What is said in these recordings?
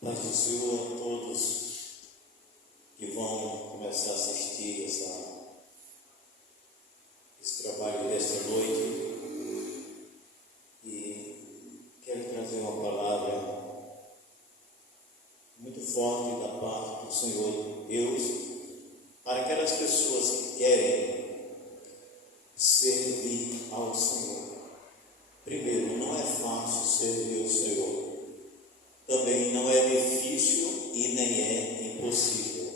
Paz do Senhor a todos que vão começar a assistir esse trabalho desta noite, e quero trazer uma palavra muito forte da parte do Senhor Deus para aquelas pessoas que querem servir ao Senhor. Primeiro, não é fácil servir ao Senhor. Também não é difícil e nem é impossível,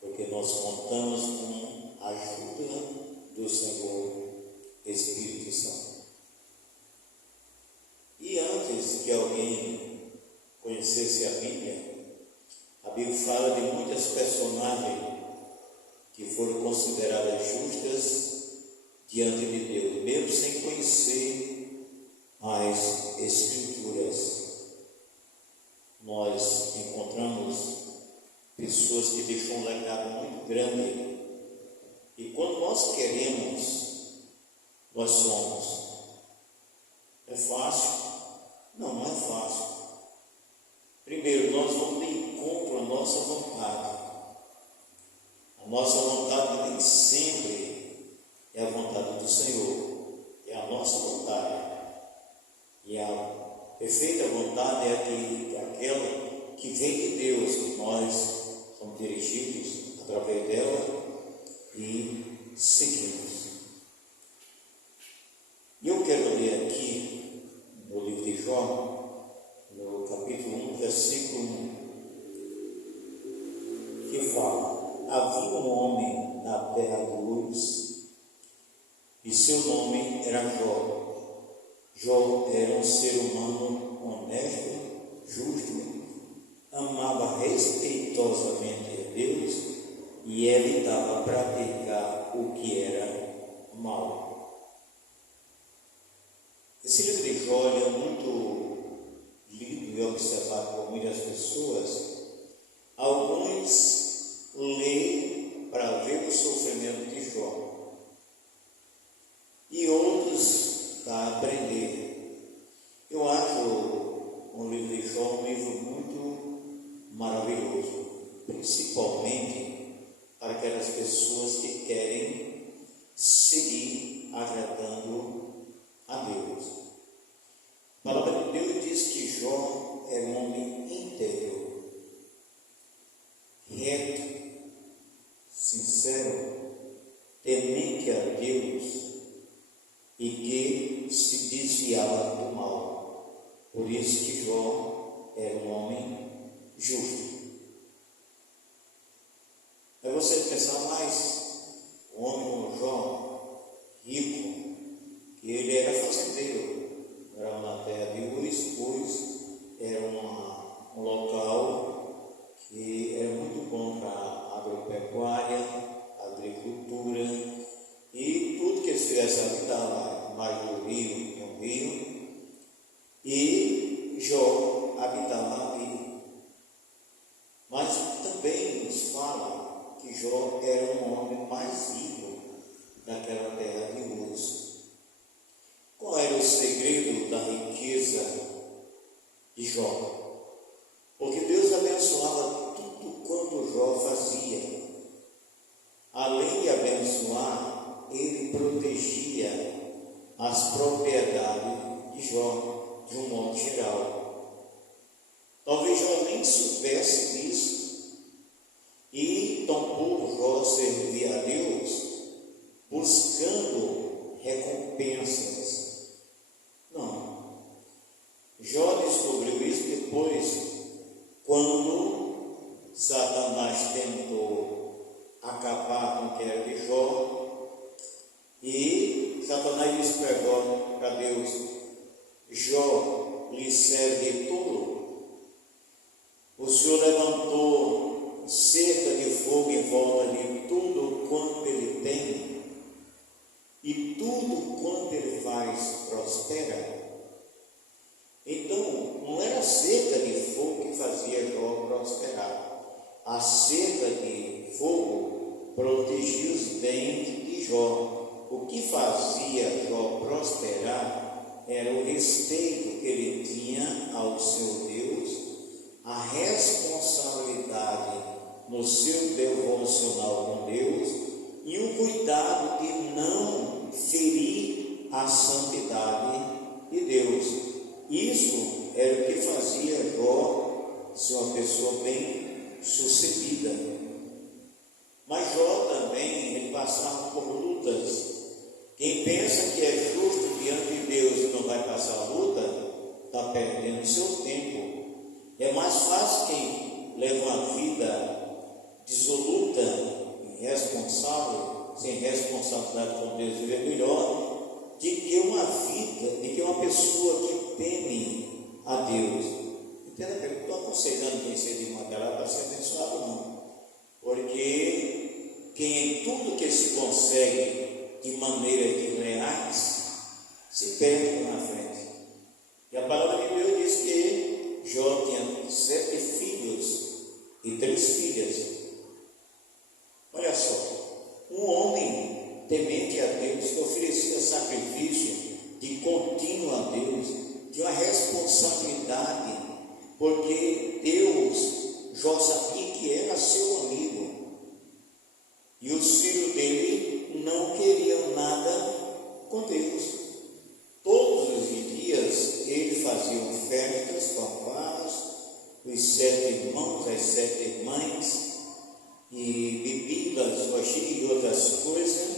porque nós contamos com a ajuda do Senhor Espírito Santo. E antes que alguém conhecesse a Bíblia fala de muitas personagens que foram consideradas justas diante de Deus, mesmo sem conhecer as Escrituras. Nós encontramos pessoas que deixam um legado muito grande, e quando nós queremos, nós somos. É fácil? Não é fácil. Primeiro, nós vamos de encontro à nossa vontade. A nossa vontade nem sempre é a vontade do Senhor, é a nossa vontade. E a perfeita vontade é aquela que vem de Deus, que nós somos dirigidos através dela e seguimos. E eu quero ler aqui no livro de Jó, no capítulo 1, versículo 1, que fala: havia um homem na terra de Luz, e seu nome era Jó. Jó era um ser humano honesto, justo, amava respeitosamente a Deus e evitava praticar o que era mal. Esse livro de Jó é muito lido e observado por muitas pessoas. Alguns leem para ver o sofrimento de Jó e outros para aprender. Eu acho um livro de Jó um livro muito maravilhoso, principalmente para aquelas pessoas que querem seguir agradando a Deus. A palavra de Deus diz que Jó é um homem íntegro, reto, sincero, temente a Deus e que se desviava do mal. Por isso que Jó era um homem justo. Aí você pensar mais, um homem como Jó, rico, que ele era fazendeiro, morava na terra de Luz. Luz era um local que era muito bom para agropecuária, agricultura, e tudo que eles fizessem habitava mais do rio, tinha um rio, e Jó habitava ali. Mas também nos fala que Jó era um homem mais rico daquela terra de Luz. Qual era o segredo da riqueza de Jó? Porque Deus abençoava tudo quanto Jó fazia. Além de abençoar, ele protegia as propriedades de Jó, de um modo geral. Talvez Jó nem soubesse disso, e tampouco Jó servia a Deus buscando recompensas. Não. Jó descobriu isso depois, quando Satanás tentou acabar com o que era de Jó, e Satanás disse para Deus: Jó lhe serve tudo. O Senhor levantou cerca de fogo em volta de tudo quanto ele tem, e tudo quanto ele faz prospera. Então, não era a cerca de fogo que fazia Jó prosperar. A cerca de fogo protegia os dentes de Jó. O que fazia Jó prosperar era o respeito que ele tinha ao seu Deus, a no seu devocional com Deus e o cuidado de não ferir a santidade de Deus. Isso era o que fazia Jó ser uma pessoa bem sucedida. Mas Jó também, ele passava por lutas. Quem pensa que é justo diante de Deus e não vai passar luta, está perdendo seu tempo. É mais fácil quem leva uma vida dissoluta, irresponsável, sem responsabilidade com Deus, viver melhor, de que uma pessoa que teme a Deus. Entenda, eu não estou aconselhando quem seja de Magalhães para ser abençoado, não. Porque quem em tudo que se consegue de maneiras reais se perde na frente. E a palavra de Deus diz que Jó tinha 7 filhos e 3 filhas. Olha só, um homem temente a Deus, que oferecia sacrifício de contínuo a Deus, tinha uma responsabilidade, porque Deus, Jó sabia que era seu amigo, e os filhos dele não queriam nada com Deus. Todos os dias ele fazia festas, fanfarras, os 7 irmãos, as 7 irmãs, e bebidas, e outras coisas.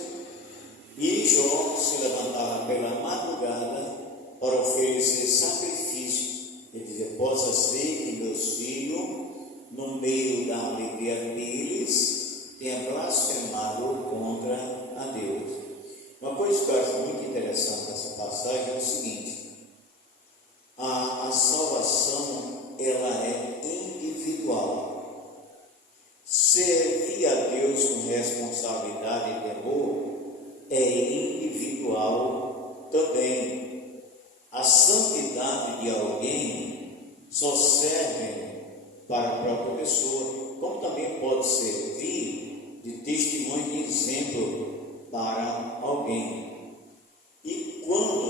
E Jó se levantava pela madrugada para oferecer sacrifício. Ele dizia: possa ser que meus filhos, no meio da alegria deles, tenha blasfemado contra a Deus. Uma coisa que eu acho muito interessante nessa passagem é o seguinte: a salvação, ela é individual. Servir a Deus com responsabilidade e temor é individual também. A santidade de alguém só serve para a própria pessoa, como também pode servir de testemunho e exemplo para alguém. E quando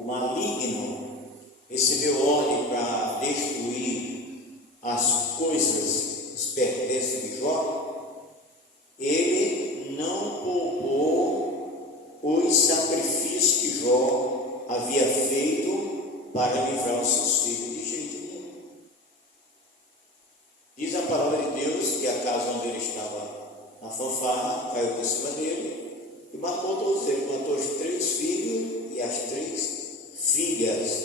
o maligno recebeu ordem para destruir as coisas, os pertences de Jó, ele não poupou os sacrifícios que Jó havia feito para livrar os seus filhos de jeito nenhum. Diz a palavra de Deus que a casa onde ele estava, na fanfarra, caiu por cima dele e matou todos eles. Matou os 3 filhos e as 3 filhas.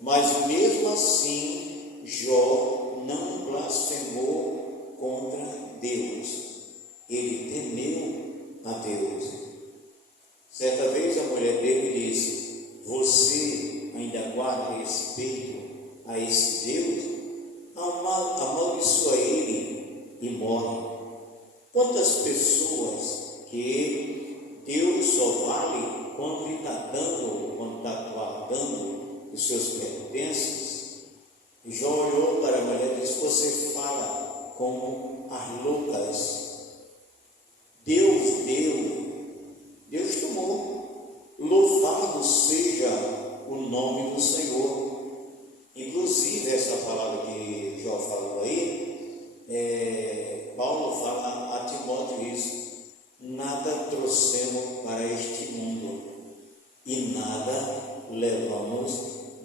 Mas mesmo assim, Jó não blasfemou contra Deus. Ele temeu a Deus. Certa vez a mulher dele disse: você ainda guarda respeito a esse Deus? Amaldiçoa ele e morre. Quantas pessoas que Deus só vale quando ele está dando, quando está guardando os seus pertences? E Jó olhou para a mulher e disse: você fala como as loucas. Deus deu, Deus tomou. Louvado seja o nome do Senhor. Inclusive, essa palavra que Jó falou aí, Paulo fala a Timóteo isso: nada trouxemos para este mundo e nada levamos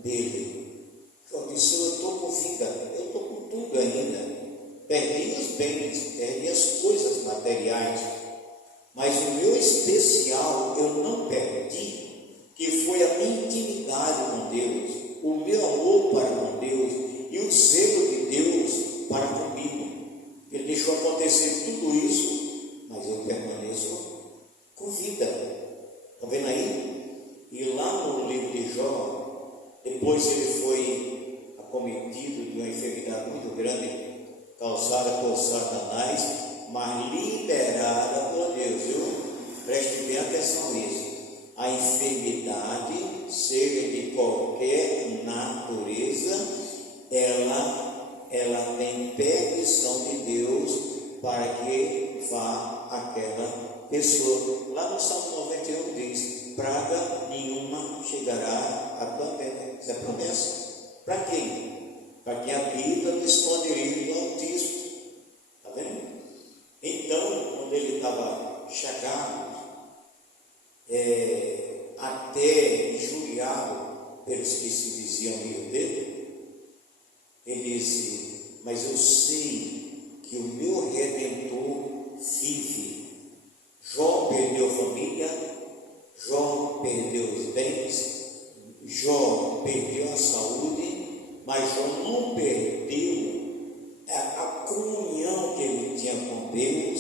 dele. Jó disse: eu estou com vida, eu estou com tudo ainda. Perdi os bens, perdi as coisas materiais, mas o meu especial eu não perdi, que foi a minha intimidade com Deus, o meu amor para com Deus e o zelo de Deus para comigo. Ele deixou acontecer tudo isso, mas eu permaneço com vida. Está vendo aí? E lá no livro de Jó, depois ele foi acometido de uma enfermidade muito grande, causada por Satanás, mas liberada por Deus, viu? Preste bem atenção nisso. A enfermidade, seja de qualquer natureza, ela tem permissão de Deus para que vá aquela pessoa. Lá no Salmo 91 diz: praga nenhuma chegará à tua tenda. Isso é promessa. Para quem? Para quem habita no esconderijo do Altíssimo. pelos que se diziam amigo dele, ele disse: mas eu sei que o meu Redentor vive. Jó perdeu a família, Jó perdeu os bens, Jó perdeu a saúde, mas Jó não perdeu a comunhão que ele tinha com Deus,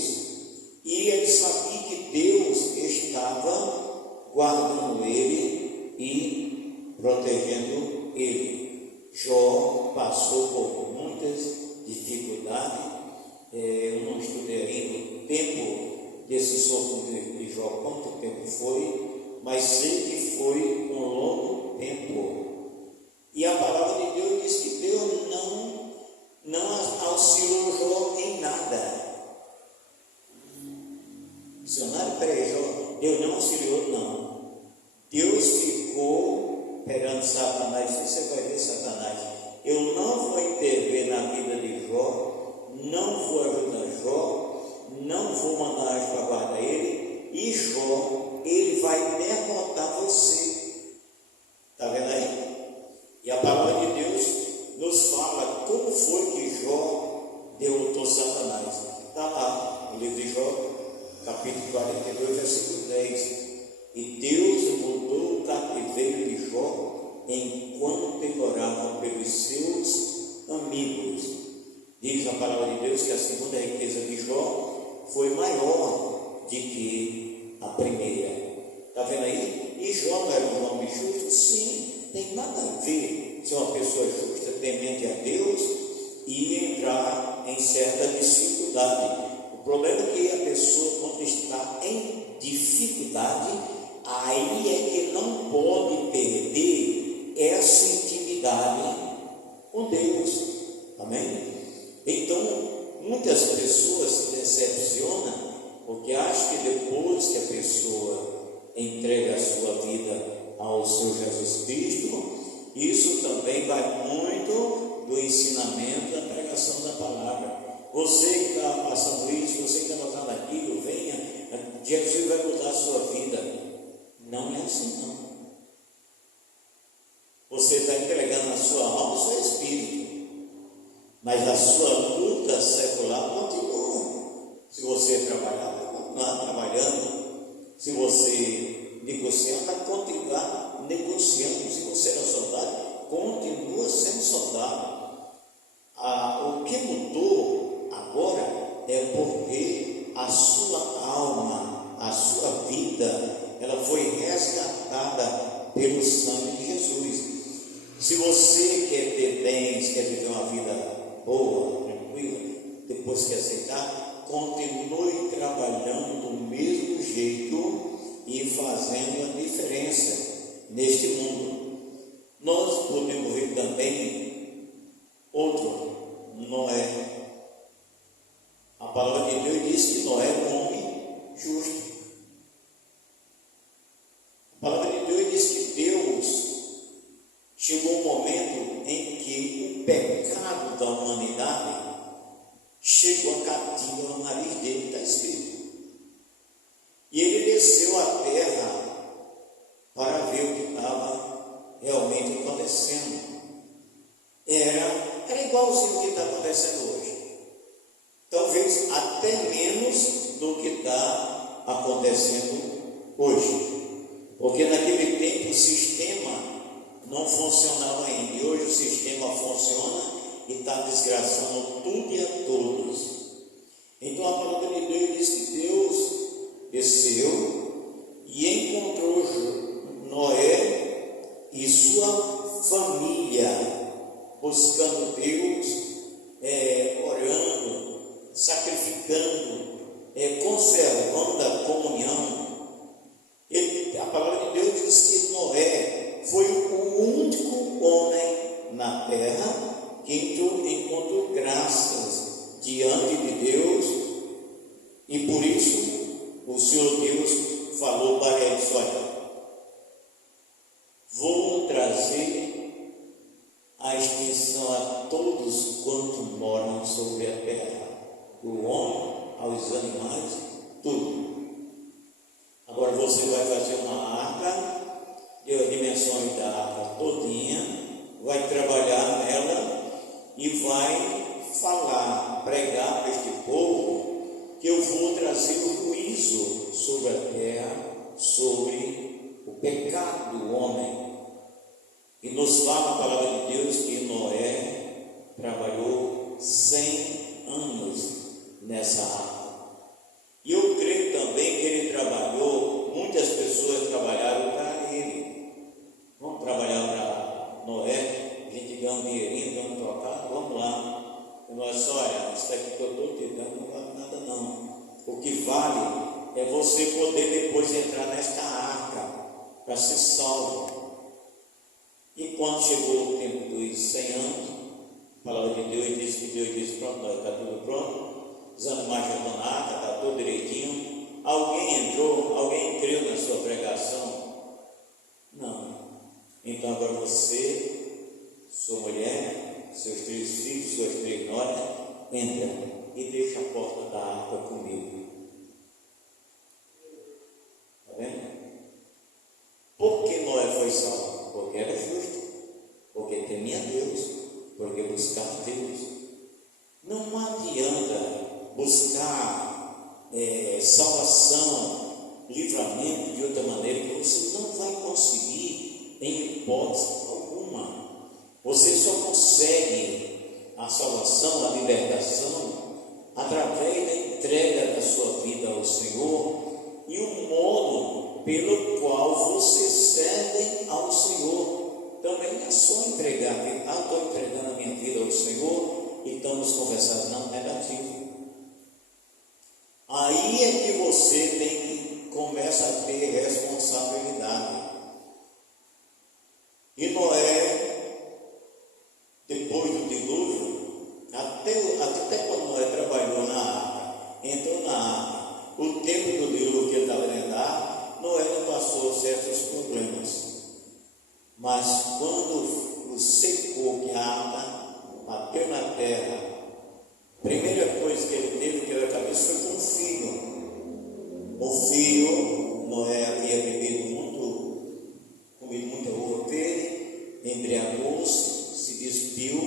e ele sabia que Deus estava guardando ele e protegendo ele. Jó passou por muitas dificuldades. Eu não estudei ainda o tempo desse sofrimento de Jó, quanto tempo foi, mas sei que foi um longo tempo. E a palavra de Deus diz que Deus não auxiliou Jó em nada. Dicionário pré-Jó, Deus não auxiliou, não. Deus ficou perante Satanás. Você vai ver Satanás: eu não vou intervir na vida de Jó, não vou ajudar Jó, não vou mandar anjo para guardar ele, e Jó, ele vai derrotar você. Está vendo aí? E a palavra de Deus nos fala como foi que Jó derrotou Satanás. Está lá no livro de Jó, capítulo 42, versículo 10. E Deus mudou o cativeiro de Jó enquanto ele orava pelos seus amigos. Diz a palavra de Deus que a segunda riqueza de Jó foi maior do que a primeira. Está vendo aí? E Jó não era um homem justo? Sim, tem nada a ver ser uma pessoa justa, temente a Deus e entrar em certa dificuldade. O problema é que a pessoa, quando está em dificuldade, aí é que não pode perder essa intimidade com Deus. Amém? Então, muitas pessoas se decepcionam porque acham que depois que a pessoa entrega a sua vida ao seu Jesus Cristo, isso também vai muito do ensinamento da pregação da palavra. Você que está passando isso, você que está notando aquilo, venha, Jesus vai mudar a sua vida. Não é assim, não. Você está entregando a sua alma, o seu espírito, mas a sua luta secular continua. Se você trabalhar, vai continuar trabalhando. Se você negociar, vai continuar negociando. Se você era soldado, continua sendo soldado. O que mudou agora é porque a sua alma, a sua vida, ela foi resgatada pelo sangue de Jesus. Se você quer ter bens, quer viver uma vida boa, tranquila, depois que aceitar, continue trabalhando do mesmo jeito e fazendo a diferença neste mundo. Nós podemos ver também outro, Noé. A palavra de Deus diz que Noé é um homem justo. A palavra de Deus diz que Deus chegou um momento em que o pecado da humanidade chegou a catinga no nariz dele, está escrito. E ele desceu à terra para ver o que estava realmente acontecendo. Era igualzinho o que está acontecendo hoje. Talvez até menos do que está acontecendo hoje. Porque naquele tempo o sistema não funcionava ainda. E hoje o sistema funciona e está desgraçando tudo e a todos. Então a palavra de Deus diz que Deus desceu e encontrou Noé e sua família buscando Deus, orando, sacrificando, conservando a comunhão. A palavra de Deus diz que Noé foi o único homem na terra que encontrou graças diante de Deus, e por isso o Senhor Deus falou para ele: olha, vou trazer a extinção a todos quantos moram sobre a terra, do homem aos animais, tudo. Agora você vai fazer uma arca de dimensão dimensões da arca todinha, vai trabalhar nela e vai falar, pregar para este povo que eu vou trazer o juízo sobre a terra, sobre o pecado do homem. E nos fala a palavra de Deus que Noé trabalhou 100 anos nessa arca. E eu creio também que ele trabalhou, muitas pessoas trabalharam para ele. Vamos trabalhar para Noé, a gente ganha um dinheirinho, vamos trocar, vamos lá. E nós só, olha, isso daqui que eu estou te dando não vale nada não. O que vale é você poder depois entrar nesta arca para ser salvo. E quando chegou o tempo dos 100 anos, a palavra de Deus disse que Deus disse, pronto, está tudo pronto, os animais já estão na arca, está tudo direitinho. Alguém entrou, alguém creu na sua pregação? Não. Então agora você, sua mulher, seus 3 filhos, suas 3 noras, entra e deixa a porta da arca comigo. Está vendo? Por que Noé foi salvo? Porque era justo, porque temia Deus, porque buscava Deus. Não adianta buscar salvação, livramento de outra maneira, que você não vai conseguir em hipótese alguma. Você só consegue a salvação, a libertação, através da entrega da sua vida ao Senhor e o modo pelo qual você serve ao Senhor. Também é só entregar, estou entregando a minha vida ao Senhor e estamos conversando, não, negativo. Aí é que você começa a ter responsabilidade. E Noé, depois do dilúvio, até quando Noé trabalhou na arca, entrou na arca, o tempo do dilúvio que ele estava dentro da arca, Noé não passou certos problemas. Mas quando secou, que a arca bateu na terra, a primeira coisa que ele teve que a cabeça foi com o filho. O filho, Noé havia comido muita uva verde, embriagou-se, se despiu,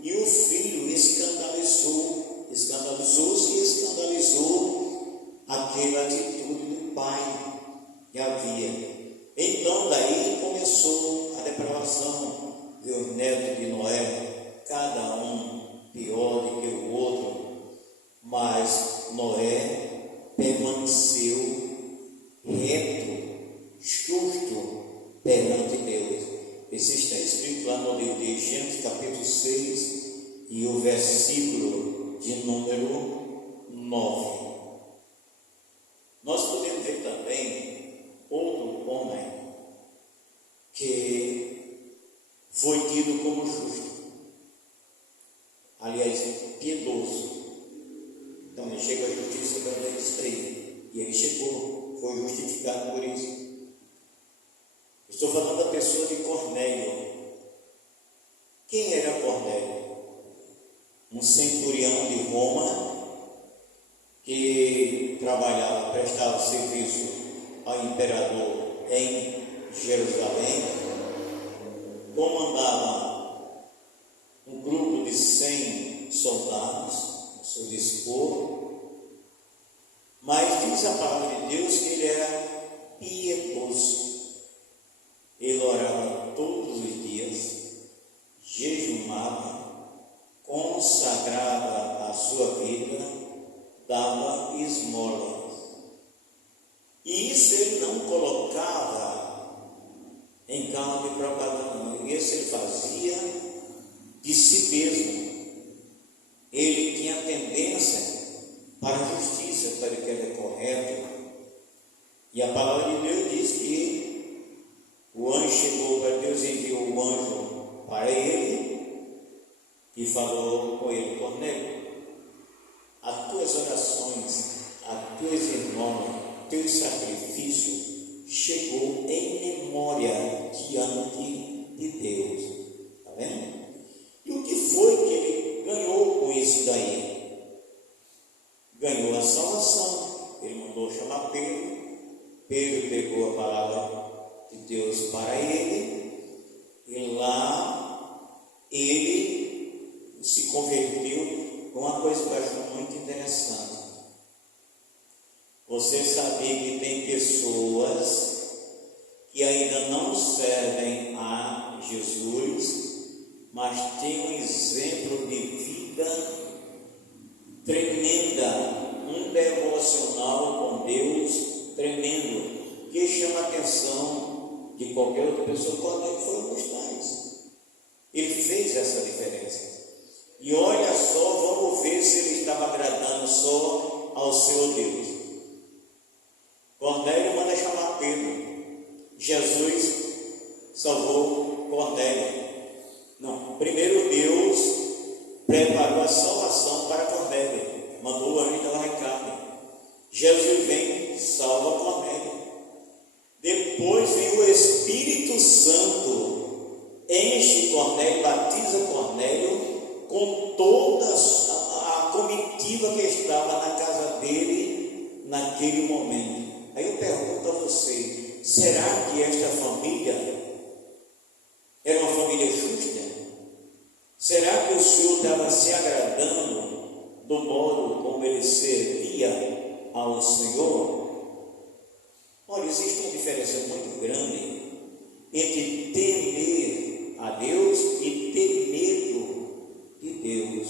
e o filho escandalizou-se e escandalizou aquela atitude do pai que havia. Então daí começou a depravação. Viu os netos de Noé, cada um pior do que o outro, mas Noé permaneceu reto, justo perante Deus. Isso está escrito lá no livro de Gênesis, capítulo 6, e o versículo de número 9. Nós podemos ver também outro homem que foi tido como justo, aliás, piedoso. Então ele chega à justiça para destruir, e ele chegou, foi justificado por isso. Estou falando da pessoa de Cornélio. Quem era Cornélio? Um centurião de Roma que trabalhava, prestava serviço ao imperador em Jerusalém, comandava um grupo de 100 soldados, seu dispor, mas diz a palavra de Deus que ele era piedoso. Ele orava todos os dias, jejumava, consagrava a sua vida, dava esmolas. E isso ele não colocava em carro de propaganda, não. Isso ele fazia de si mesmo. Ele tinha tendência para a justiça, para o que era correto. E a palavra de Deus diz que o anjo chegou para Deus, enviou o anjo para ele e falou com ele: Cornélio, as tuas orações, as tuas esmolas, teu sacrifício chegou em memória diante de Deus. Está vendo? E o que foi que ele ganhou com isso daí? Ganhou a salvação. Ele mandou chamar Pedro. Pedro pegou a palavra de Deus para ele mas tem um exemplo de vida tremenda, um devocional com Deus tremendo, que chama a atenção de qualquer outra pessoa. Cornélio foi um dos tais. Ele fez essa diferença. E olha só, vamos ver se ele estava agradando só ao seu Deus. Cornélio manda chamar Pedro. Jesus salvou Cornélio. Não, primeiro Deus preparou a salvação para Cornélio, mandou o anjo dar um recado. Jesus vem, salva Cornélio. Depois vem o Espírito Santo, enche Cornélio, batiza Cornélio com toda a comitiva que estava na casa dele naquele momento. Aí eu pergunto a você: será que esta família era uma família justa? Será que o Senhor estava se agradando do modo como ele servia ao Senhor? Olha, existe uma diferença muito grande entre temer a Deus e ter medo de Deus.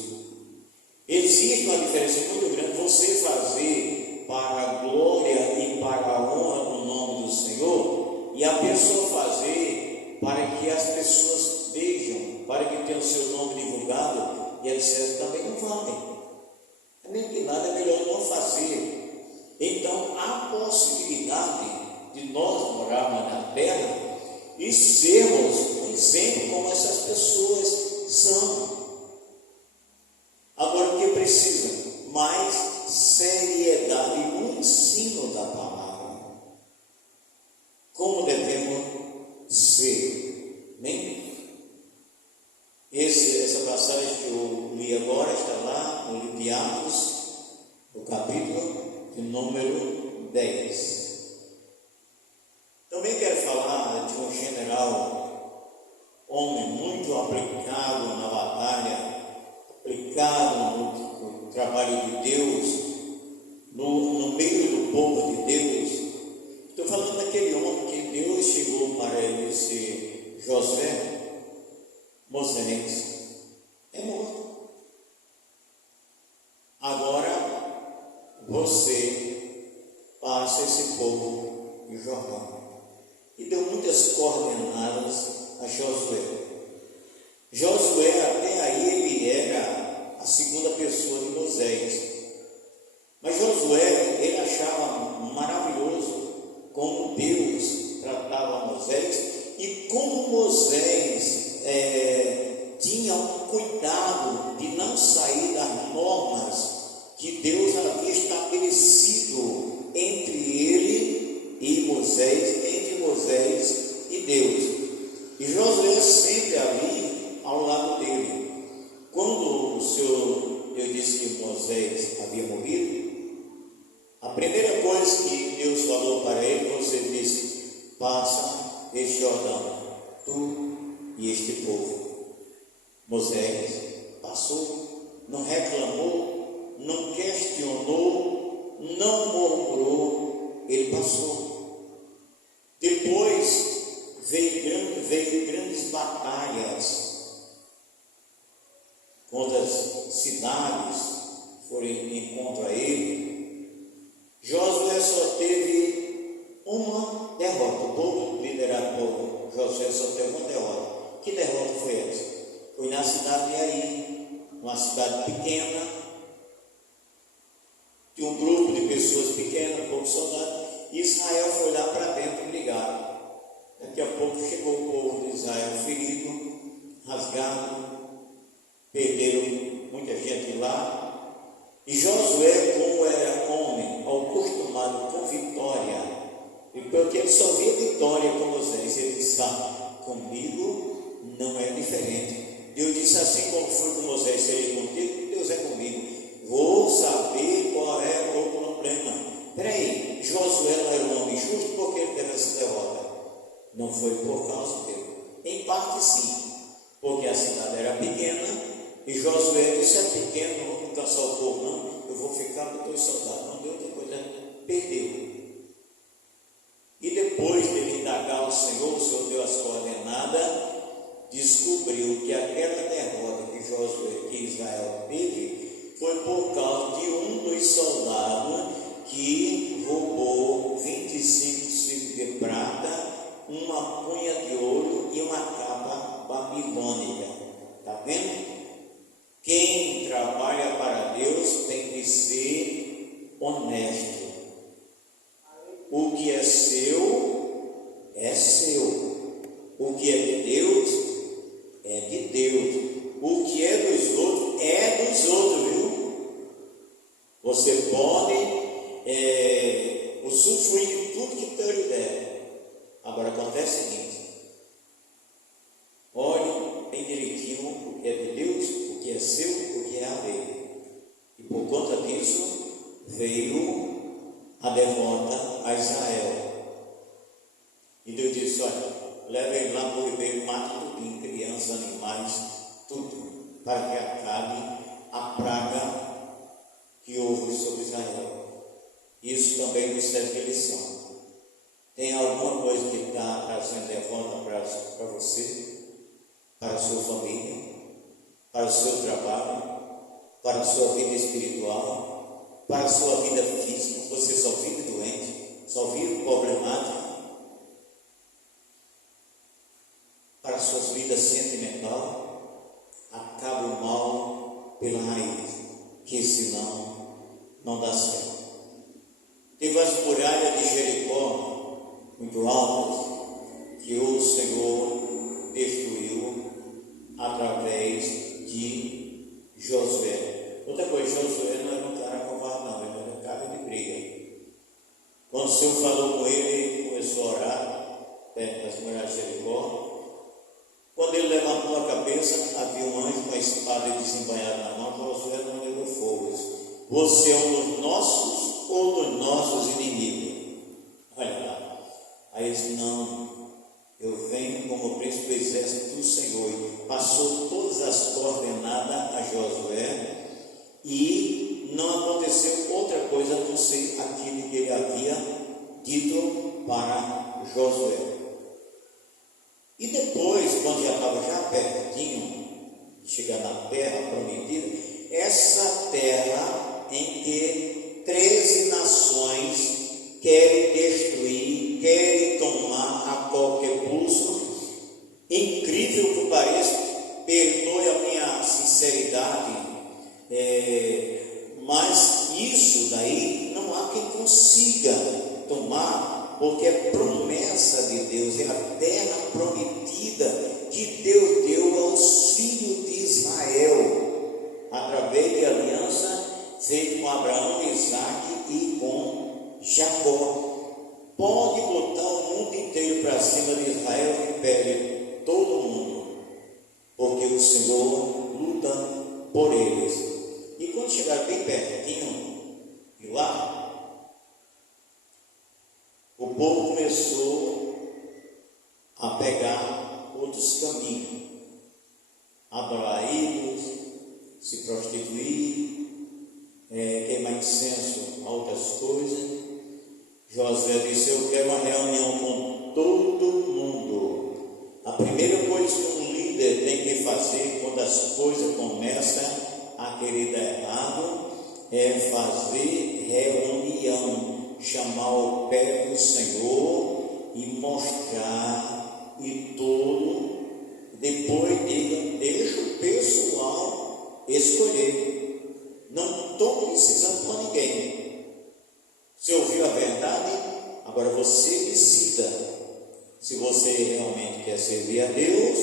Existe uma diferença muito grande você fazer para a glória e para a honra do nome do Senhor, e a pessoa fazer para que as pessoas vejam, para que tenha o seu nome divulgado, e etc. também não vale. É mesmo que nada, é melhor não fazer. Então, há possibilidade de nós morarmos na terra e sermos um exemplo como essas pessoas são. Agora, o que precisa? Mais seriedade no ensino da palavra. Como devemos ser? Né? Essa passagem que eu li agora está lá no livro de Atos, no capítulo de número 10. Também quero falar de um general, homem muito aplicado na batalha, aplicado no trabalho de Deus, no meio do povo de Deus. Estou falando daquele homem que Deus chegou para ele ser Josué. Moisés é morto. Agora você passa esse povo de Jordão. E deu muitas coordenadas a Josué. Josué, até aí, ele era a segunda pessoa de Moisés. Mas Josué, ele achava maravilhoso como Deus tratava Moisés e como Moisés tinha um cuidado de não sair das normas que Deus havia estabelecido entre ele e Moisés, entre Moisés e Deus. E Josué sempre ali ao lado dele. Quando eu disse que Moisés havia morrido, a primeira coisa que Deus falou para ele, você disse: passa este Jordão, tu e este povo. Moisés passou, não reclamou, não questionou, não murmurou, ele passou. Depois veio grandes batalhas contra as cidades, foram em contra ele. Josué só teve uma derrota. O povo liderado por Josué só teve uma derrota. Que derrota foi essa? Foi na cidade de Ai, uma cidade pequena, de um grupo de pessoas pequenas, poucos soldados, e Israel foi lá para dentro brigar. Daqui a pouco chegou o povo de Israel ferido, rasgado, perderam muita gente lá. E Josué, como era homem, acostumado com vitória, e porque ele só via vitória com Moisés, ele disse: comigo não é diferente. Deus disse: assim como foi com Moisés, seja contigo, Deus é comigo. Vou saber qual é o problema. Peraí, Josué não era um homem justo, porque ele teve essa derrota? Não foi por causa dele. Em parte sim, porque a cidade era pequena, e Josué disse: é pequeno, não vou cansar o povo, não, eu vou ficar com 2 soldados. Não deu outra coisa, perdeu. E depois dele indagar o Senhor deu as coordenadas, descobriu descobriu que aquela derrota que Israel teve foi por causa de um dos soldados que roubou 25 ciclos de prata, uma cunha de ouro e uma capa babilônica. Está vendo? Quem trabalha para Deus tem que ser honesto. O que é seu, é seu. O que é de Deus, é de Deus. O que é dos outros, é dos outros, viu? Você pode usufruir de tudo que Deus lhe der. Agora acontece o seguinte: olhe bem direitinho o que é de Deus, o que é seu, o que é alheio. E por conta disso veio a derrota a Israel. E Deus disse: olha, levem lá para o ribeiro, mate tudo, crianças, animais, tudo, para que acabe a praga que houve sobre Israel. Isso também nos serve de lição. Tem alguma coisa que está trazendo derrota para você, para a sua família, para o seu trabalho, para a sua vida espiritual, para a sua vida física? Você só vive doente, só vive problemático. Para as suas vidas sentimental, acabe o mal pela raiz, que senão não dá certo. Teve as muralhas de Jericó muito altas, que o Senhor destruiu através de Josué. Outra coisa, Josué não era um cara covarde, não, ele era um cara de briga. Quando o Senhor falou com ele, ele começou a orar perto das muralhas de Jericó. Quando ele levantou a cabeça, havia um anjo com a espada desembainhada na mão. Josué não levou fogo. Você é um dos nossos ou dos nossos inimigos? Olha lá. Aí ele disse: não, eu venho como príncipe do exército do Senhor. E passou todas as coordenadas a Josué, e não aconteceu outra coisa a não ser aquilo que ele havia dito para Josué. E depois, quando já estava já pertinho de chegar na terra prometida, essa terra em que 13 nações querem destruir, querem tomar a qualquer custo, incrível que pareça, perdoe a minha sinceridade, mas isso daí não há quem consiga tomar, porque é promessa de Deus, é a terra prometida que Deus deu aos filhos de Israel, através de aliança feita com Abraão, Isaac e com Jacó. Pode botar o mundo inteiro para cima de Israel e perde todo mundo, porque o Senhor luta por eles. E quando chegar bem pertinho de lá, o povo começou a pegar outros caminhos, adorar ídolos, se prostituir, queimar incenso a outras coisas. Josué disse: eu quero uma reunião com todo mundo. A primeira coisa que um líder tem que fazer quando as coisas começam a querer dar errado é fazer reunião, chamar o pé do Senhor e mostrar, e todo, depois diga: deixa o pessoal escolher, não estou precisando para ninguém. Você ouviu a verdade? Agora você decida se você realmente quer servir a Deus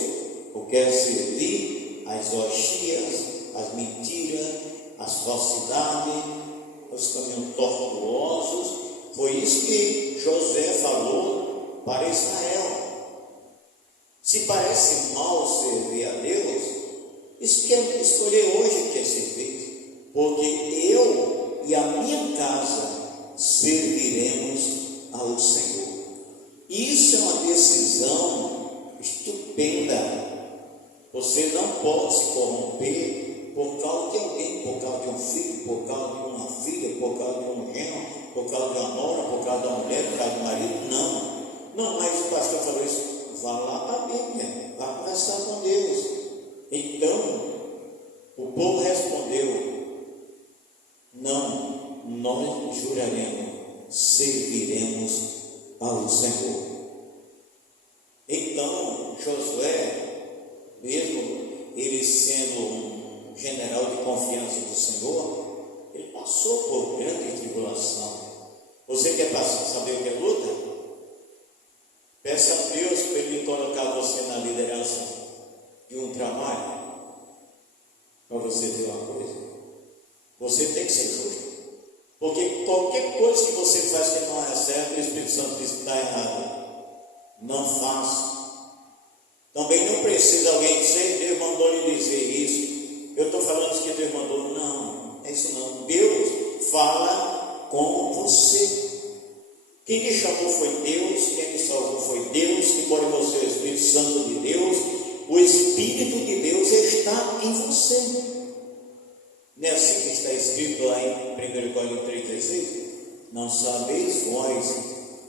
ou quer servir as orgias, as mentiras, as falsidades, os caminhos tortuosos. Foi isso que Josué falou para Israel. Se parece mal servir a Deus, escolher hoje o que é servir, porque eu e a minha casa serviremos ao Senhor. Isso é uma decisão estupenda. Você não pode se corromper por causa de alguém, por causa de um filho, por causa de uma filha, por causa de um genro, por causa de uma nora, por causa da mulher, por causa do marido. Não, mas o pastor falou isso. Vá lá para a Bíblia, vá conversar com Deus. ele sendo um general de confiança do Senhor, ele passou por grande tribulação. Você quer saber o que é luta? Peça a Deus para Ele colocar você na liderança de um trabalho, para você ver uma coisa. Você tem que ser justo, porque qualquer coisa que você faz que não é certo, o Espírito Santo diz que está errado. Não faça. Também não precisa alguém dizer, Deus mandou lhe dizer isso. Eu estou falando que Deus mandou. Não, é isso não. Deus fala com você. Quem lhe chamou foi Deus, quem lhe salvou foi Deus, que pode você o Espírito Santo de Deus. O Espírito de Deus está em você. Não é assim que está escrito lá em 1 Coríntios 3,16? Não sabeis vós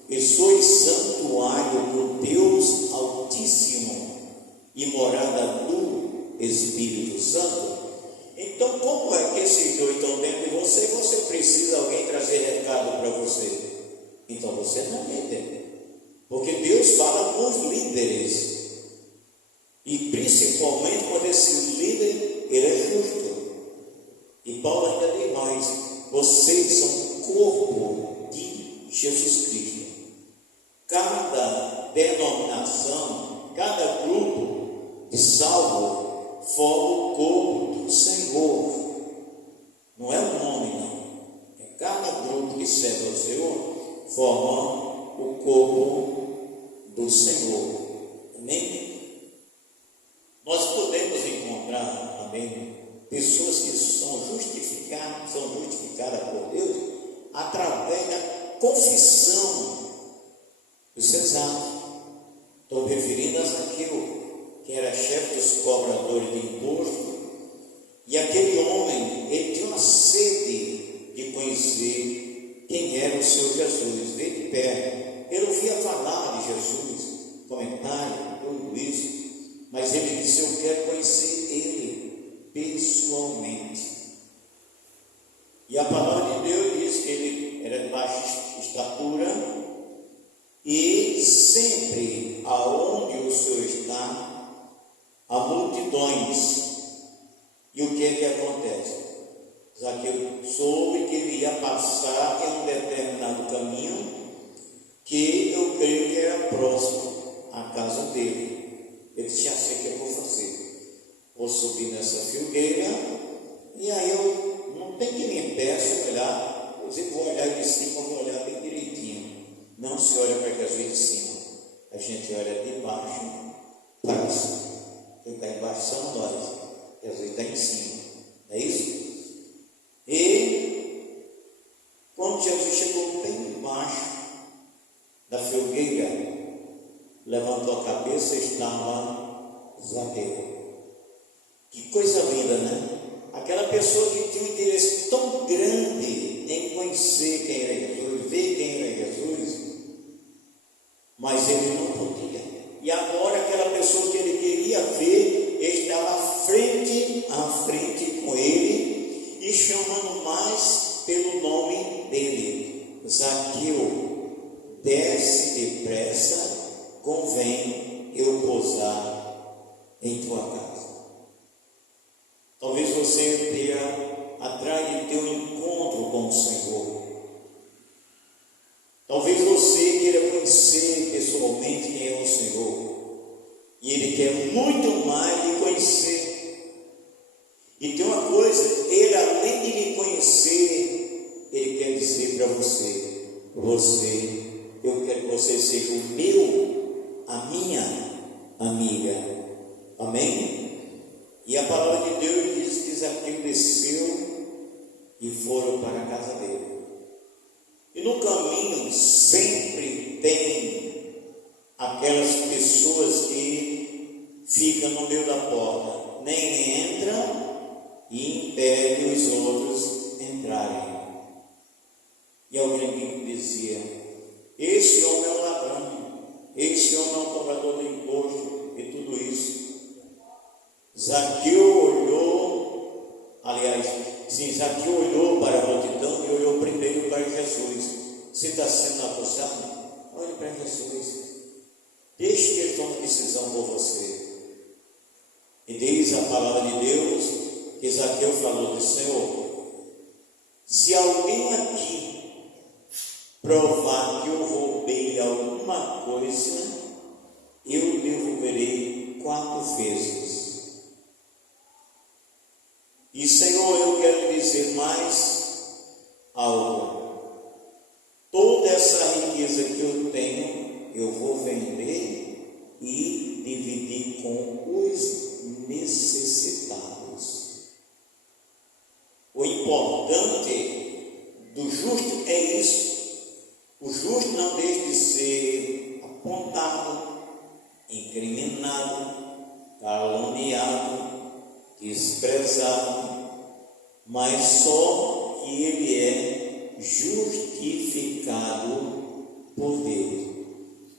que sois santuário do Deus Altíssimo e morada do Espírito Santo? Então, como é que esses dois estão dentro de você? Você precisa alguém trazer recado para você. Então você não é líder, porque Deus fala com os líderes, e principalmente quando esse líder ele é justo. E Paulo ainda diz mais: vocês são corpo de Jesus Cristo. Cada denominação, cada grupo de salvo forma o corpo do Senhor. Não é o nome, não. É cada grupo que serve ao Senhor forma o corpo do Senhor. Amém? Nós podemos encontrar também pessoas que são justificadas por Deus através da confissão dos seus atos. Estou me referindo a Zaqueu, que era chefe dos cobradores de imposto, e aquele homem, ele tinha uma sede de conhecer quem era o Senhor Jesus, veio de perto. Ele ouvia falar de Jesus, comentário, tudo isso, mas ele disse: eu quero conhecer Ele pessoalmente. E a palavra de Deus diz que ele era de baixa estatura, e sempre aonde o Senhor está, há multidões. E o que é que acontece? Zaqueu soube que ele ia passar em um determinado caminho, que eu creio que era próximo à casa dele. Ele disse: já sei o que eu vou fazer. Vou subir nessa filgueira, e aí eu não tenho que me impeço olhar. Inclusive vou olhar de cima, vou olhar bem direitinho. Não se olha para Jesus de cima, a gente olha de baixo para cima. Quem está embaixo são nós, Jesus está em cima, não é isso? E quando Jesus chegou bem embaixo da filgueira, levantou a cabeça e estava Zaqueu. Que coisa linda, né? Aquela pessoa que tinha um interesse tão grande em conhecer quem era Jesus, ver quem era Jesus, mas ele não podia. E agora aquela pessoa que ele queria ver estava frente a frente com ele e chamando mais pelo nome dele: Zaqueu, desce depressa, convém eu pousar em tua casa. Talvez você tenha atrás de ter um encontro com o Senhor. Talvez você queira conhecer pessoalmente quem é o Senhor, e Ele quer muito mais lhe conhecer. E tem uma coisa, Ele além de lhe conhecer, Ele quer dizer para você, eu quero que você seja o meu, a minha amiga. Amém? E a palavra de Deus diz que Zaqueu desceu e foram para a casa dele. E no caminho sempre tem aquelas pessoas que ficam no meio da porta, nem entram e impedem os outros entrarem. E alguém me dizia: esse homem é um ladrão, esse homem é um cobrador de imposto e tudo isso. Zaqueu olhou, Zaqueu olhou para a multidão e olhou primeiro para Jesus. Você está sendo acusado? Olhe para Jesus, deixe que Ele tome decisão por você. E diz diz a palavra de Deus, que Zaqueu falou do Senhor: se alguém aqui provar que eu roubei alguma coisa, eu devolverei 4 vezes. E Senhor, eu quero dizer mais algo. Toda essa riqueza que eu tenho, eu vou vender e dividir com os necessitados. O importante do justo é isso. O justo não deixa de ser apontado, incriminado, caluniado, desprezado, mas só que ele é justificado por Deus.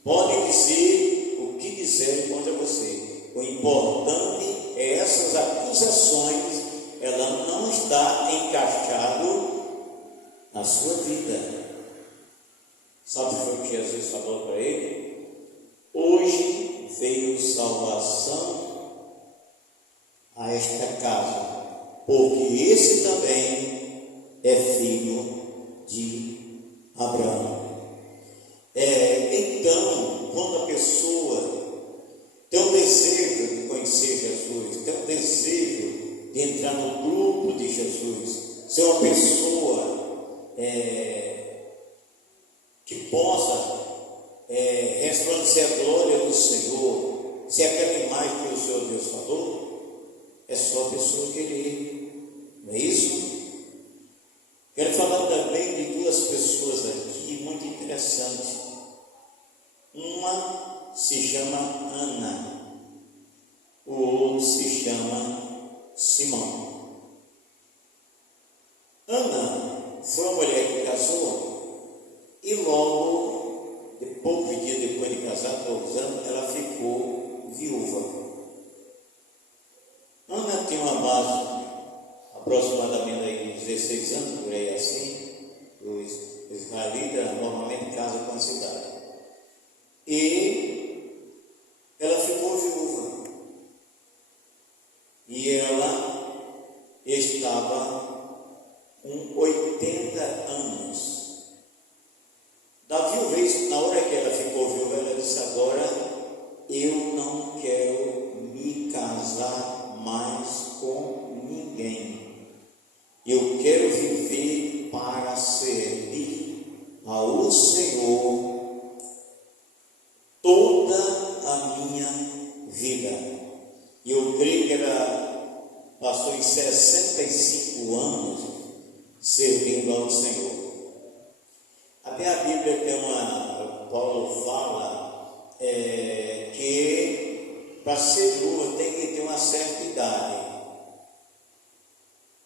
Pode dizer o que quiser contra você. O importante é essas acusações, ela não está encaixado na sua vida. Sabe o que Jesus falou para ele? Hoje veio salvação a esta casa, porque esse também é filho de Abraão. Então, quando a pessoa tem um desejo de conhecer Jesus, tem um desejo de entrar no grupo de Jesus, ser uma pessoa que possa resplandecer a glória do Senhor, se aquela imagem que o Senhor Deus falou, é só a pessoa querer, não é isso? Quero falar também de 2 pessoas aqui muito interessantes. Uma se chama Ana, o outro se chama Simão. Ana foi uma mulher que casou e logo, poucos dias depois de casar, poucos anos, ela ficou viúva. Ana tinha uma base aproximadamente aí de 16 anos, por aí assim. Os israelitas normalmente casam com a cidade. E ela ficou viúva. E ela estava com 80 anos. Da viuvez, na hora que ela ficou viúva, ela disse: agora eu não quero me casar mais com ninguém. Eu quero viver para servir ao Senhor toda a minha vida. E eu creio que ela passou em 65 anos servindo ao Senhor. Até a Bíblia tem Paulo fala que para ser viúva tem que ter uma certa idade.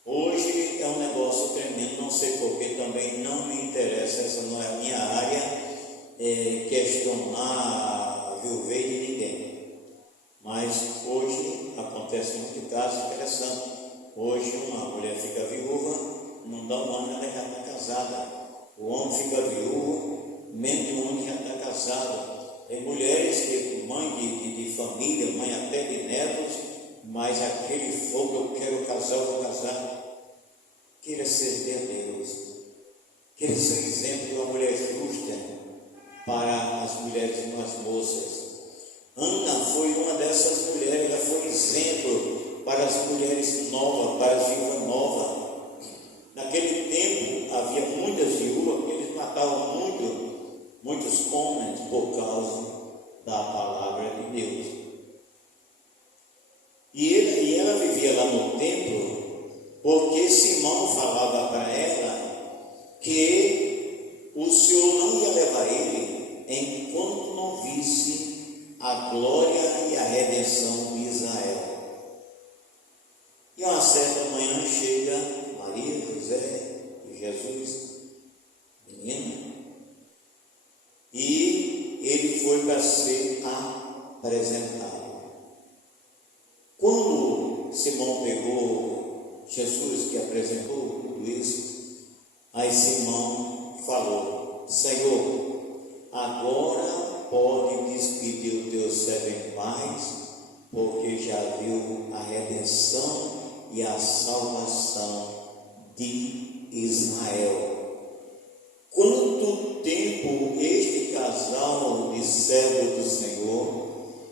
Hoje é um negócio tremendo, não sei porquê, também não me interessa, essa não é a minha área, questionar a viuvez de ninguém. Mas hoje acontece muito caso interessante. Hoje uma mulher fica viúva, não dá um ano, ela já está casada. O homem fica viúvo, menos de um ano já está casado. Tem mulheres que, mãe de família, mãe até de netos, mas aquele fogo, eu quero casar, eu vou casar. Queira servir a Deus. Queira ser exemplo de uma mulher justa para as mulheres, as moças. Ana foi uma dessas mulheres, ela foi exemplo para as mulheres novas, para as viúvas novas. Naquele tempo havia muitas viúvas, porque eles matavam muitos homens por causa da palavra de Deus. E ela vivia lá no templo, porque Simão falava para ela que o Senhor não ia levar ele enquanto não visse a glória e a redenção de Israel. E uma certa manhã chega Maria, José e Jesus, menina, e ele foi para ser apresentado. Quando Simão pegou Jesus, que apresentou tudo isso, aí Simão falou: Senhor, agora pode despedir o teu servo em paz, porque já viu a redenção e a salvação de Israel. Quanto tempo este casal de servos do Senhor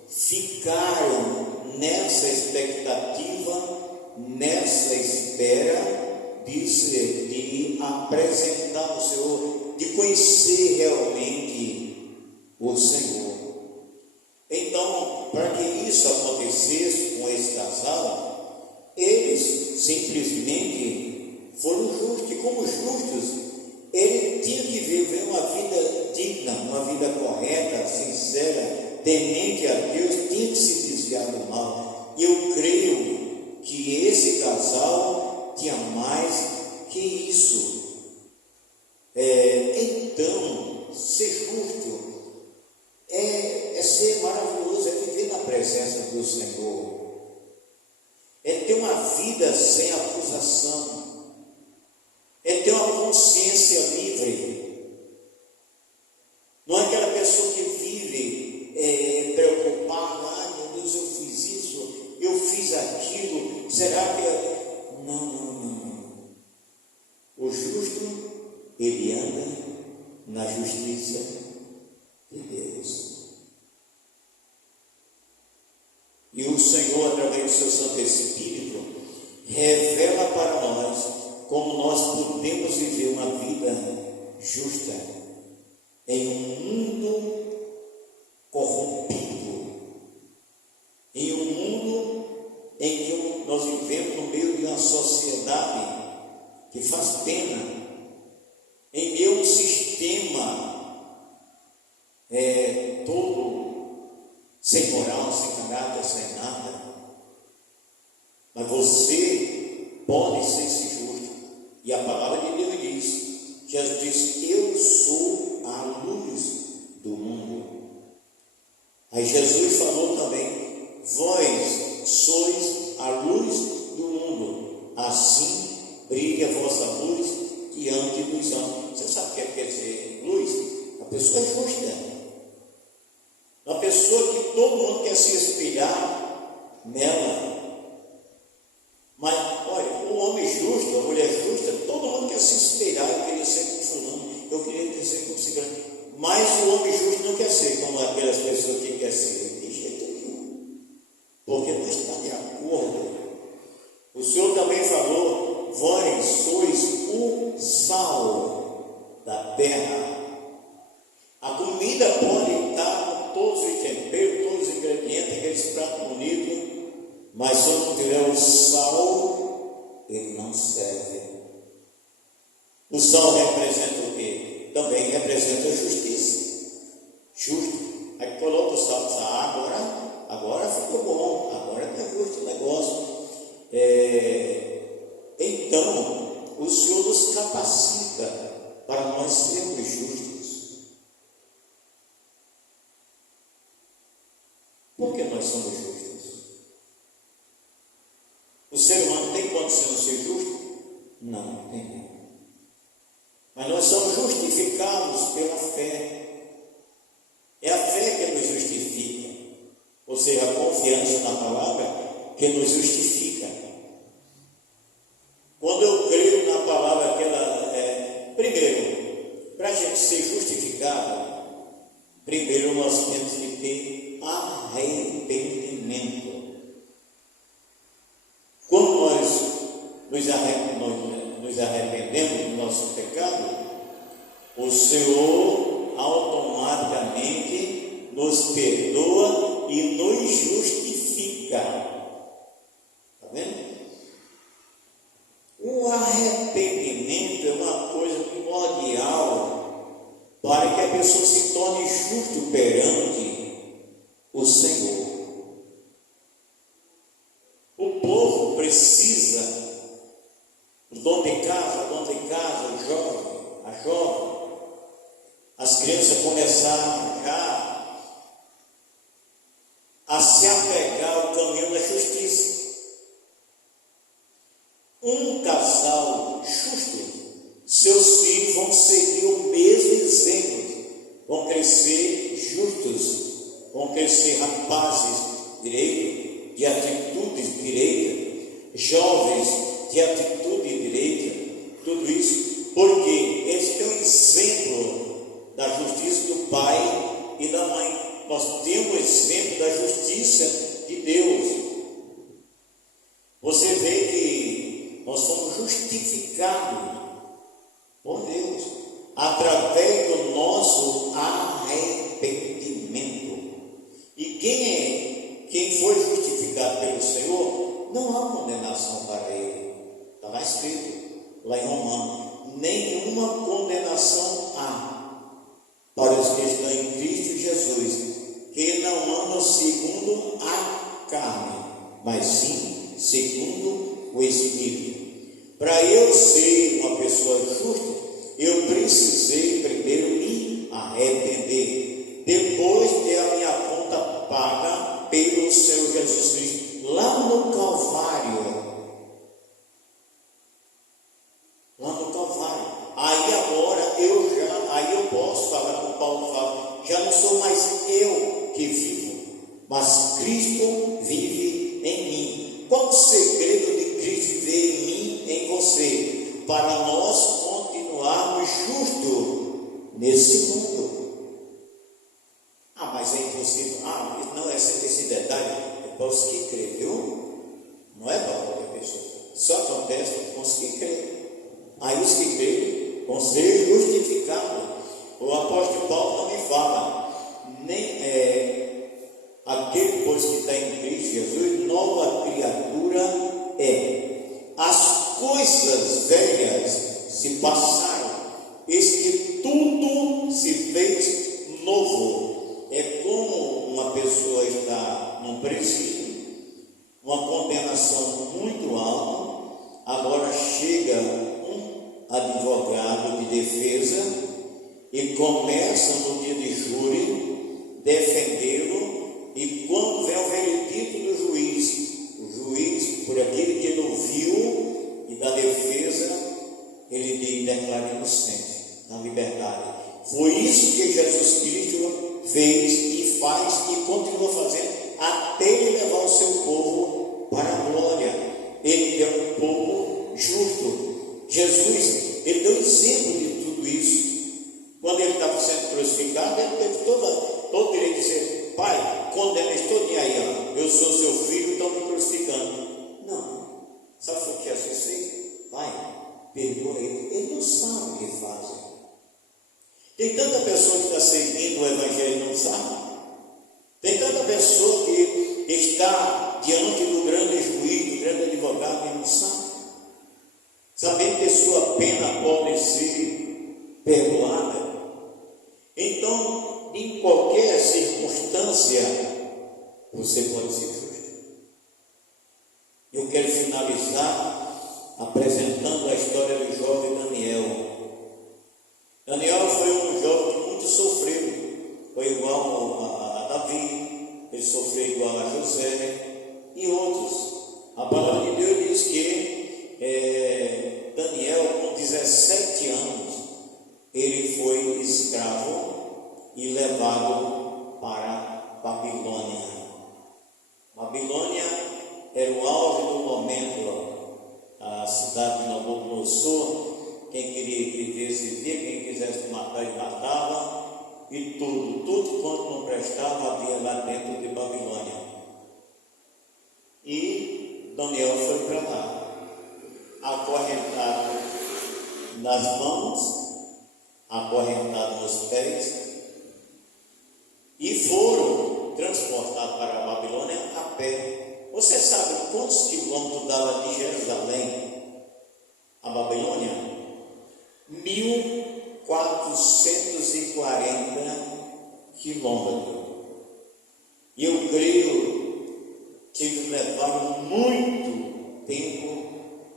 ficaram nessa expectativa, nessa espera de apresentar o Senhor, de conhecer realmente o Senhor. Então, para que isso acontecesse com esse casal, eles simplesmente foram justos, e como justos, ele tinha que viver uma vida digna, uma vida correta, sincera, temente a Deus, tinha que se desviar do mal. E eu creio que esse casal tinha mais que isso. Então, ser justo é ser maravilhoso, é viver na presença do Senhor, é ter uma vida sem acusação, é ter uma consciência livre. Não é aquela pessoa que vive preocupada, ai meu Deus, eu fiz isso, eu fiz aquilo, será que Não. O justo, ele anda na justiça de Deus. E o Senhor, através do seu Santo Espírito, revela para nós como nós podemos viver uma vida justa em um mundo corrompido, em um mundo em que nós vivemos no meio de uma sociedade que faz pena, em meio a um sistema todo sem moral, sem caráter, sem nada. Mas você pode ser justo. E a palavra de Deus diz, Jesus diz, eu sou a luz do mundo. Aí Jesus falou também, vós sois a luz do mundo, assim brilhe a vossa luz diante dos homens. Você sabe o que quer dizer luz? A pessoa é justa. Uma pessoa que todo mundo quer se espelhar nela. Mas, olha, o homem justo, a mulher justa, todo mundo quer se espelhar. Eu queria ser como fulano, eu queria ser como cigano. Mas o homem justo não quer ser como aquelas pessoas que querem ser. De jeito nenhum. Porque não está de acordo. O Senhor também falou, vós sois o sal da terra. A comida pode estar com todos os temperos, todos os ingredientes, aqueles pratos bonitos, mas se não tiver o sal, ele não serve. O sal representa o quê? Também representa a justiça. Justo. Aí coloca o sal, agora ficou bom, agora está justo o negócio. Então, o Senhor nos capacita para nós sermos justos. Por que nós somos justos? O ser humano tem condição de ser justo? Não tem. Mas nós somos justificados pela fé. É a fé que nos justifica. Ou seja, a confiança na palavra que nos justifica. Quando eu creio na palavra que ela primeiro, para a gente ser justificado, primeiro nós temos que ter arrependimento. Quando nós nos arrependemos do nosso pecado, o Senhor automaticamente nos perdoa e nos justifica. Está vendo? O arrependimento é uma coisa primordial para que a pessoa se torne justo perante o Senhor. O povo precisa, o dono de casa, o jovem, a jovem, as crianças começaram já a se apegar ao caminho da justiça. Um casal justo, seus filhos vão seguir o mesmo exemplo, vão crescer justos, vão crescer rapazes direito, de atitudes direitas, jovens de atitude direita, tudo isso, porque eles têm um exemplo da justiça do pai e da mãe. Nós temos o exemplo da justiça de Deus. Você vê que nós somos justificados por Deus através do nosso arrependimento. E quem foi justificado pelo Senhor, não há condenação para ele. Está lá escrito lá em Romanos: nenhuma condenação há para os que estão em Cristo Jesus, que não andam segundo a carne, mas sim segundo o Espírito. Para eu ser uma pessoa justa, eu precisei primeiro me arrepender, depois ter a minha conta paga pelo Senhor Jesus Cristo, lá no Calvário. Aí agora eu posso falar como Paulo fala, já não sou mais eu que vivo, mas Cristo vive em mim. Qual o segredo de Cristo viver em mim, em você? Para nós continuarmos justos nesse mundo. Mas é impossível. Não, esse detalhe é para os que creem, viu? Não é para qualquer pessoa. Só acontece com os que creem. Aí os que creem vão ser justificados. O apóstolo Paulo também fala: aquele, pois, que está em Cristo Jesus, nova criatura é. As coisas velhas se passaram, eis que tudo se fez novo. É como uma pessoa está num presídio, uma condenação muito alta, agora chega um advogado de defesa e começa no dia de júri defendê-lo, e quando vem o veredito do juiz, o juiz, por aquele que ele ouviu e da defesa, ele declara inocente, na liberdade. Foi isso que Jesus Cristo fez e faz e continua fazendo até ele levar o seu povo para a glória. Ele é um povo justo. Jesus, ele deu exemplo de tudo isso. Quando ele estava sendo crucificado, ele teve todo o direito de dizer: Pai, condena todo aí, eu sou seu filho, estão me crucificando. Não. Sabe o que Jesus fez? Pai, perdoa ele. Ele não sabe o que faz. Tem tanta pessoa que está seguindo o Evangelho e não sabe. Tem tanta pessoa que está diante do grande juiz, do grande advogado e não sabe. Sabendo que sua pena pode ser perdoada. Então, em qualquer circunstância, você pode ser justo. Eu quero finalizar apresentando a história do jovem Daniel. Daniel foi um jovem que muito sofreu, foi igual a Davi, ele sofreu igual a José e outros. A palavra de Deus diz que Daniel, com 17 anos, ele foi escravo e levado para Babilônia. Babilônia era o auge do momento, a cidade de Nabucodonosor. Quem queria viver, se via, quem quisesse matar, ele matava, e tudo quanto não prestava havia lá dentro de Babilônia. E Daniel foi para lá, acorrentado nas mãos, acorrentado nos pés, e foram transportados para a Babilônia a pé. Você sabe quantos quilômetros dava de Jerusalém a Babilônia? 1.440 quilômetros. E eu creio que eles levaram muito tempo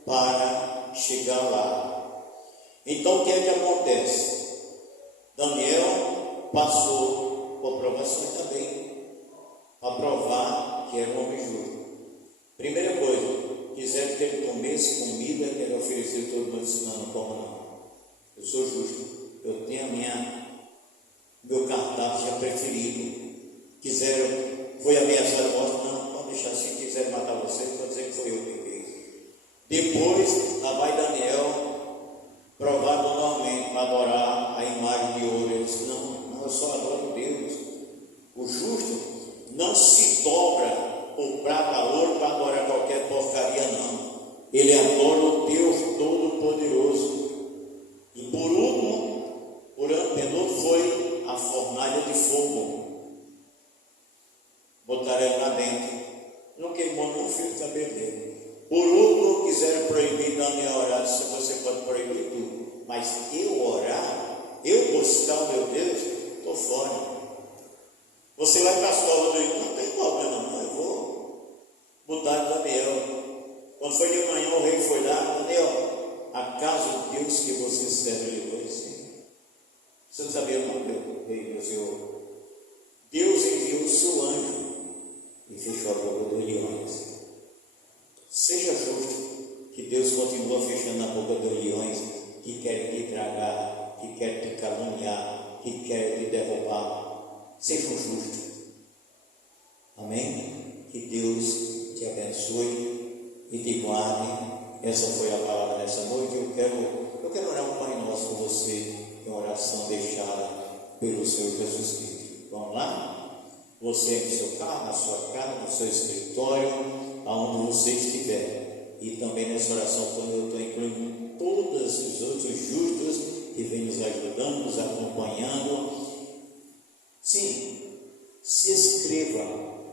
para chegar lá. Então o que é que acontece? Daniel passou por provações também, para provar que era um homem justo. Primeira coisa, quiseram que ele comesse comida que ele ofereceu todo mundo, disse: não coma não. Eu sou justo, eu tenho meu cardápio já preferido. Quiseram, foi ameaçado, não, pode deixar assim, quiser Mas eu orar, eu buscar o meu Deus, estou fora. Você vai para a escola do irmão, não tem problema não, eu vou mudar de Daniel. Quando foi de manhã, o rei foi lá, Daniel, acaso Deus que você serve lhe conhecer? Você não sabia não, meu rei, meu senhor? Deus enviou o seu anjo e fechou a boca dos leões. Seja justo, que Deus continua fechando a boca dos leões que querem te tragar, que querem te caluniar, que querem te derrubar. Seja justo. Amém? Que Deus te abençoe e te guarde. Essa foi a palavra dessa noite. Eu quero orar um Pai Nosso com você, em oração deixada pelo Senhor Jesus Cristo. Vamos lá? Você no seu carro, na sua casa, no seu escritório, aonde você estiver. E também nessa oração eu estou incluindo todos os outros justos que vêm nos ajudando, nos acompanhando. Sim, se inscreva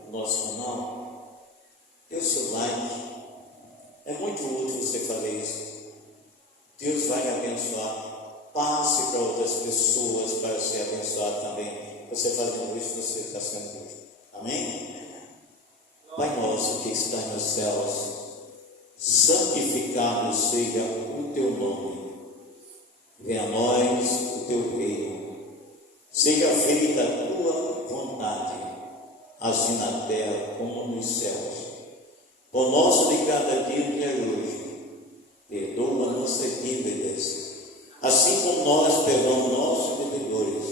no nosso canal, dê o seu like. É muito útil você fazer isso. Deus vai lhe abençoar. Passe para outras pessoas para ser abençoado também. Você fazendo isso, você está sendo justo. Amém? Pai nosso que está nos céus, santificado seja o teu nome. Venha a nós o teu reino. Seja feita a tua vontade, assim na terra como nos céus. O nosso de cada dia que é hoje, perdoa nossas dívidas, assim como nós perdoamos nossos devedores.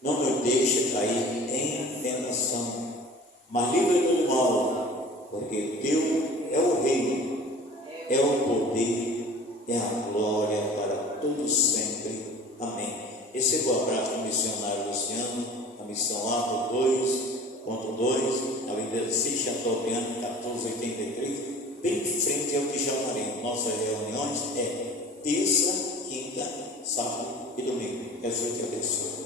Não nos deixe cair em tentação, mas livra-nos do mal, porque teu é o reino, é o poder, é a glória para todos sempre. Amém. Receba o abraço do missionário Luciano, a missão A2.2, Avenida Cis Chateaubriand, 1483, bem de frente ao que chamaremos. Nossas reuniões é terça, quinta, sábado e domingo. Que Jesus te abençoe.